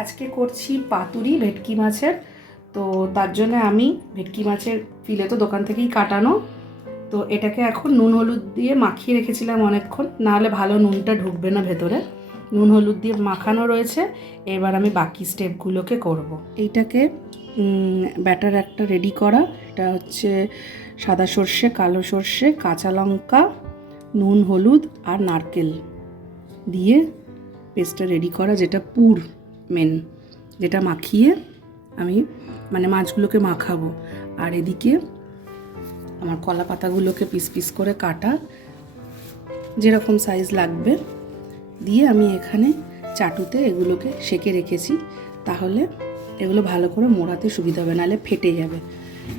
আজকে করছি পাতুরি ভেটকি মাছের। তো তার জন্য আমি ভেটকি মাছের ফিলে তো দোকান থেকেই কাটানো, তো এটাকে এখন নুন হলুদ দিয়ে মাখিয়ে রেখেছিলাম অনেকক্ষণ, নাহলে ভালো নুনটা ঢুকবে না ভেতরে। নুন হলুদ দিয়ে মাখানো রয়েছে। এবার আমি বাকি স্টেপগুলোকে করব। এইটাকে ব্যাটার একটা রেডি করা, এটা হচ্ছে সাদা সর্ষে, কালো সর্ষে, কাঁচা লঙ্কা, নুন হলুদ আর নারকেল দিয়ে পেস্টটা রেডি করা, যেটা পুর মেন, যেটা মাখিয়ে আমি মাছগুলোকে মাখাবো। আর এদিকে আমার কলা পাতাগুলোকে পিস পিস করে কাটা, যেরকম সাইজ লাগবে দিয়ে আমি এখানে চাটুতে এগুলোকে সেঁকে রেখেছি, তাহলে এগুলো ভালো করে মোড়াতে সুবিধা হবে, নাহলে ফেটে যাবে।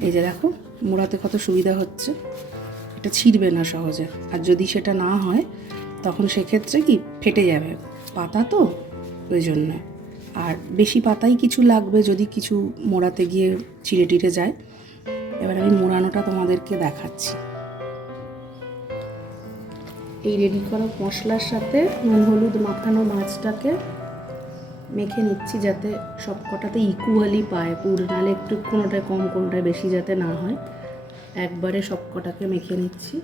এই যে দেখো মোড়াতে কত সুবিধা হচ্ছে, এটা ছিঁড়বে না সহজে। আর যদি সেটা না হয় তখন সেক্ষেত্রে কি ফেটে যাবে, পাতা তো ওই জন্য। আর বেশি পাতাই কিছু লাগবে যদি কিছু মোড়াতে গিয়ে ছিঁড়ে টিড়ে যায়। এবার আমি মোড়ানোটা তোমাদেরকে দেখাচ্ছি। এই রেডি করা মশলার সাথে নুন হলুদ মাখানো মাছটাকে মেখে নিচ্ছি, যাতে সব কটাতে ইকুয়ালি পায় পুর, নাহলে একটু কোনোটায় কম কোনোটায় বেশি যাতে না হয়। একবারে সব কটাকে মেখে নিচ্ছি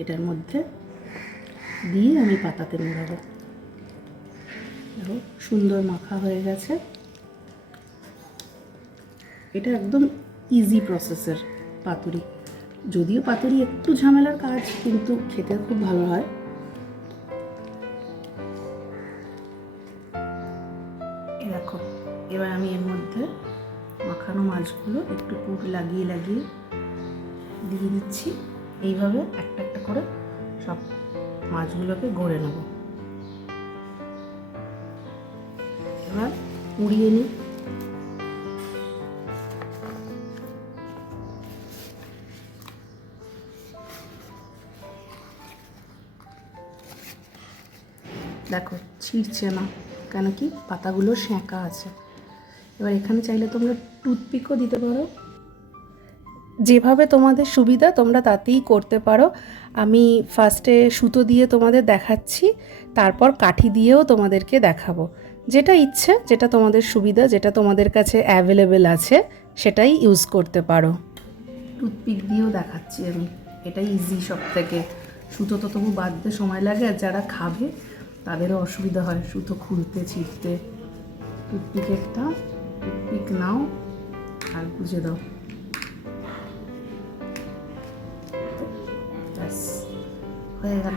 এটার মধ্যে দিয়ে আমি পাতাতে মোড়াবো। দেখো সুন্দর মাখা হয়ে গেছে। এটা একদম ইজি প্রসেসের পাতুরি, যদিও পাতুরি একটু ঝামেলার কাজ, কিন্তু খেতে খুব ভালো হয়। দেখো এবার আমি এর মধ্যে মাখানো মাছগুলো একটু পুর লাগিয়ে লাগিয়ে দিয়ে দিচ্ছি। এইভাবে একটা একটা করে সব মাছগুলোকে গড়ে নেব। এবার উড়িয়ে নিই। দেখো ছিঁড়ছে না, কেন কি পাতাগুলো সেঁকা আছে। এবার এখানে চাইলে তোমরা টুথপিকও দিতে পারো, যেভাবে তোমাদের সুবিধা তোমরা তাতেই করতে পারো। আমি ফার্স্টে সুতো দিয়ে তোমাদের দেখাচ্ছি, তারপর কাঠি দিয়েও তোমাদেরকে দেখাবো। যেটা ইচ্ছে, যেটা তোমাদের সুবিধা, যেটা তোমাদের কাছে অ্যাভেলেবেল আছে সেটাই ইউজ করতে পারো। টুথপিক দিয়েও দেখাচ্ছি আমি, এটাই ইজি সব থেকে। সুতো তো তবু বাঁধতে সময় লাগে, আর যারা খাবে তাদেরও অসুবিধা হয় সুতো খুলতে ছিঁড়তে। টুথপিক নাও আর গুঁজে দাও, হয়ে গেল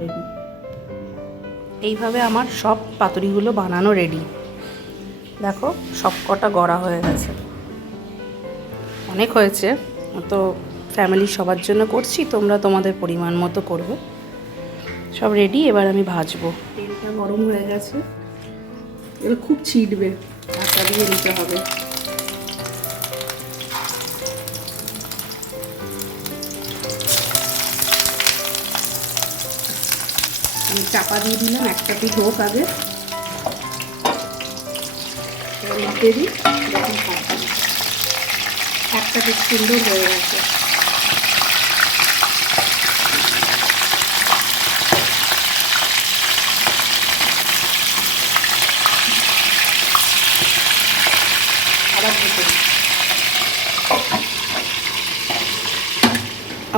রেডি। এইভাবে আমার সব পাতুরিগুলো বানানো রেডি। দেখো সব কটা গড়া হয়ে গেছে, অনেক হয়েছে। তো ফ্যামিলির সবার জন্য করছি, তোমরা তোমাদের পরিমাণ মতো করবে। সব রেডি, এবার আমি ভাজবো। তেলটা গরম হয়ে গেছে, এবার খুব ছিটবে, আটা দিয়ে দিতে হবে। আমি চাপা দিয়ে দিলাম, একটা পিঠ হোক আগে, উল্টে দিই। যখন একটা পিঠ সুন্দর হয়ে গেছে,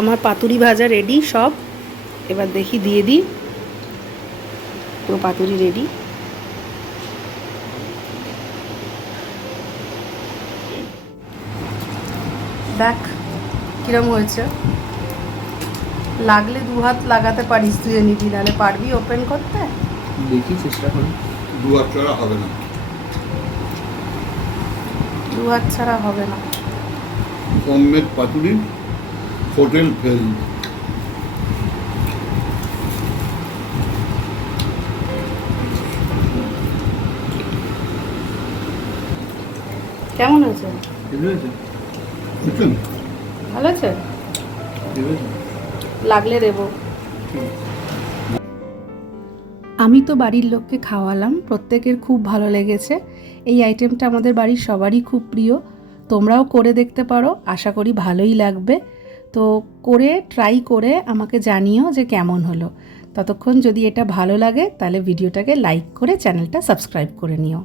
আমার পাতুরি ভাজা রেডি সব। এবার দেখি দিয়ে দিই, পুরো পাতুরি রেডি। দেখ কিরম হয়েছে, লাগলে দু হাত লাগাতে পারিস, তুই নিবি, নাহলে পারবি ওপেন করতে? দেখি চেষ্টা করি। দু হাত ছাড়া হবে না, দু হাত ছাড়া হবে না। হোমমেড পাতুরি, হোটেল ফেল। কেমন হয়েছে? বুঝছেন? ভালো আছে, লাগলে দেবো। আমি তো বাড়ির লোককে খাওয়ালাম, প্রত্যেকের খুব ভালো লেগেছে। এই আইটেমটা আমাদের বাড়ির সবারই খুব প্রিয়। তোমরাও করে দেখতে পারো, আশা করি ভালোই লাগবে। তো করে ট্রাই করে আমাকে জানিও যে কেমন হলো। ততক্ষণ যদি এটা ভালো লাগে তাহলে ভিডিওটাকে লাইক করে চ্যানেলটা সাবস্ক্রাইব করে নিও।